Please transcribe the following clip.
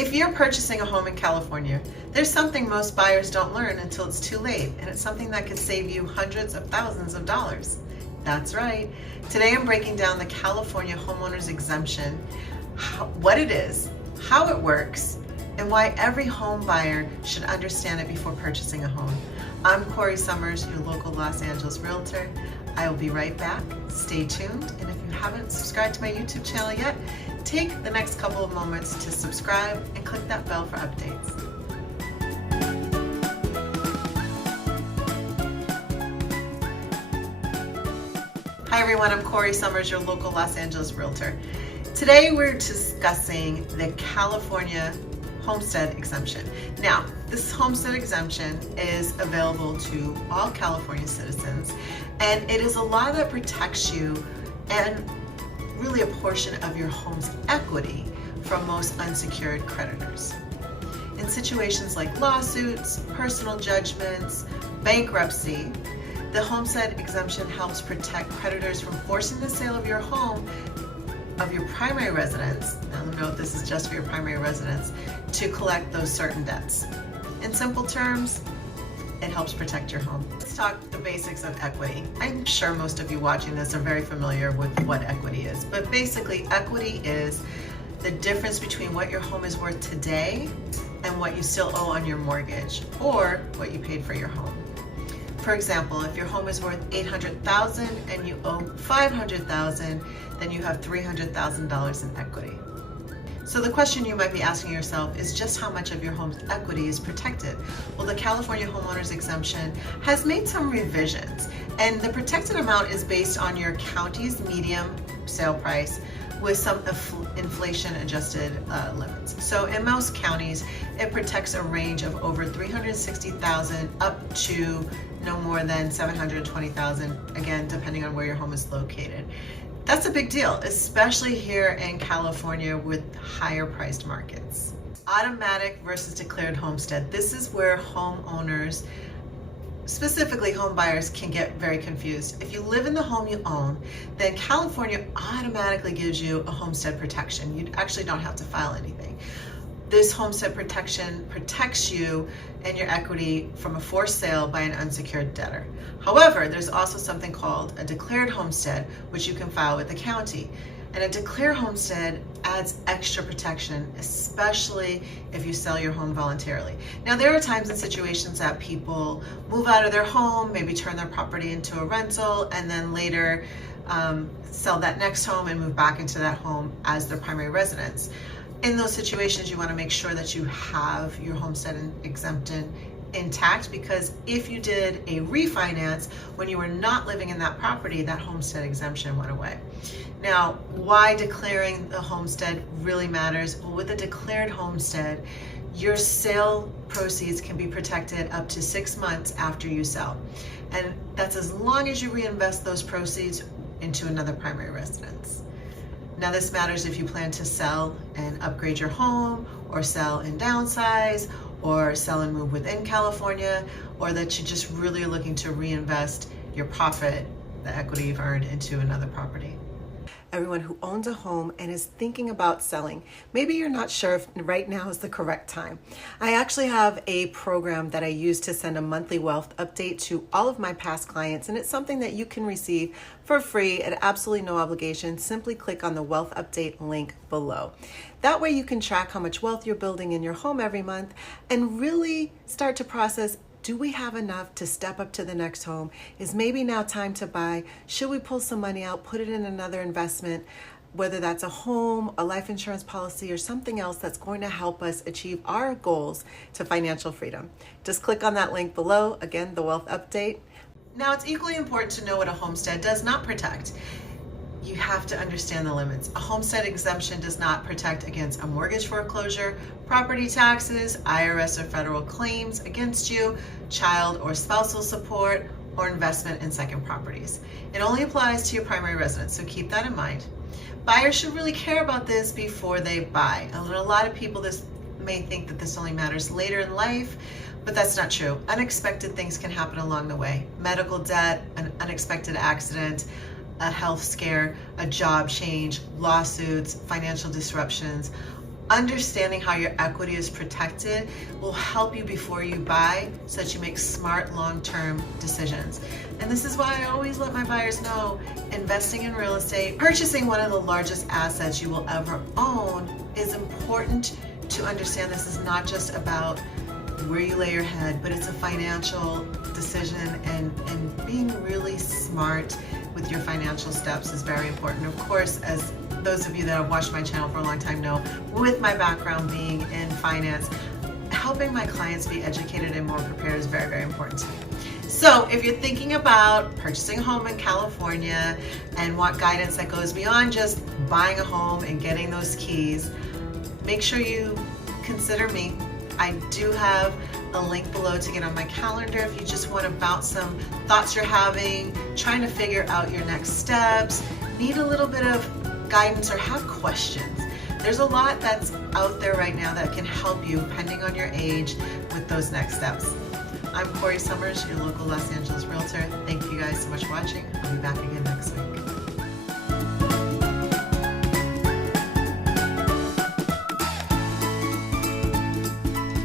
If you're purchasing a home in California, there's something most buyers don't learn until it's too late, and it's something that could save you hundreds of thousands of dollars. That's right. Today I'm breaking down the California Homeowners Exemption, what it is, how it works, and why every home buyer should understand it before purchasing a home. I'm Corrie Sommers, your local Los Angeles realtor. I will be right back. Stay tuned, and if you haven't subscribed to my YouTube channel yet, take the next couple of moments to subscribe and click that bell for updates. Hi everyone, I'm Corrie Sommers, your local Los Angeles realtor. Today we're discussing the California Homestead Exemption. Now, this Homestead Exemption is available to all California citizens, and it is a law that protects you and really a portion of your home's equity from most unsecured creditors. In situations like lawsuits, personal judgments, bankruptcy, the Homestead Exemption helps protect creditors from forcing the sale of your home of your primary residence, now note this is just for your primary residence, to collect those certain debts. In simple terms, it helps protect your home. Let's talk the basics of equity. I'm sure most of you watching this are very familiar with what equity is, but basically equity is the difference between what your home is worth today and what you still owe on your mortgage or what you paid for your home. For example, if your home is worth $800,000 and you owe $500,000, then you have $300,000 in equity. So the question you might be asking yourself is just how much of your home's equity is protected? Well, the California Homeowners Exemption has made some revisions, and the protected amount is based on your county's median sale price with some inflation adjusted limits. So in most counties, it protects a range of over $360,000 up to no more than $720,000, again, depending on where your home is located. That's a big deal, especially here in California with higher priced markets. Automatic versus declared homestead. This is where homeowners, specifically home buyers, can get very confused. If you live in the home you own, then California automatically gives you a homestead protection. You actually don't have to file anything. This homestead protection protects you and your equity from a forced sale by an unsecured debtor. However, there's also something called a declared homestead, which you can file with the county. And a declared homestead adds extra protection, especially if you sell your home voluntarily. Now, there are times and situations that people move out of their home, maybe turn their property into a rental, and then later sell that next home and move back into that home as their primary residence. In those situations, you want to make sure that you have your homestead exemption intact, because if you did a refinance when you were not living in that property, that homestead exemption went away. Now, why declaring the homestead really matters? Well, with a declared homestead, your sale proceeds can be protected up to 6 months after you sell. And that's as long as you reinvest those proceeds into another primary residence. Now, this matters if you plan to sell and upgrade your home, or sell and downsize, or sell and move within California, or that you just really are looking to reinvest your profit, the equity you've earned, into another property. Everyone who owns a home and is thinking about selling, maybe you're not sure if right now is the correct time. I actually have a program that I use to send a monthly wealth update to all of my past clients, and it's something that you can receive for free at absolutely no obligation. Simply click on the wealth update link below. That way you can track how much wealth you're building in your home every month and really start to process, do we have enough to step up to the next home? Is maybe now time to buy? Should we pull some money out, put it in another investment, whether that's a home, a life insurance policy, or something else that's going to help us achieve our goals to financial freedom? Just click on that link below. Again, the wealth update. Now, it's equally important to know what a homestead does not protect. You have to understand the limits. A homestead exemption does not protect against a mortgage foreclosure, property taxes, IRS or federal claims against you, child or spousal support, or investment in second properties. It only applies to your primary residence, so keep that in mind. Buyers should really care about this before they buy. A lot of people may think that this only matters later in life, but that's not true. Unexpected things can happen along the way. Medical debt, an unexpected accident, a health scare, a job change, lawsuits, financial disruptions. Understanding how your equity is protected will help you before you buy so that you make smart long-term decisions. And this is why I always let my buyers know investing in real estate, purchasing one of the largest assets you will ever own is important to understand. This is not just about where you lay your head, but it's a financial decision, and being really smart with your financial steps is very important. Of course, as those of you that have watched my channel for a long time know, with my background being in finance, helping my clients be educated and more prepared is very, very important to me. So if you're thinking about purchasing a home in California and want guidance that goes beyond just buying a home and getting those keys, make sure you consider me. I do have a link below to get on my calendar if you just want to bounce some thoughts you're having, trying to figure out your next steps, need a little bit of guidance, or have questions. There's a lot that's out there right now that can help you, depending on your age, with those next steps. I'm Corrie Sommers, your local Los Angeles realtor. Thank you guys so much for watching. I'll be back again next week.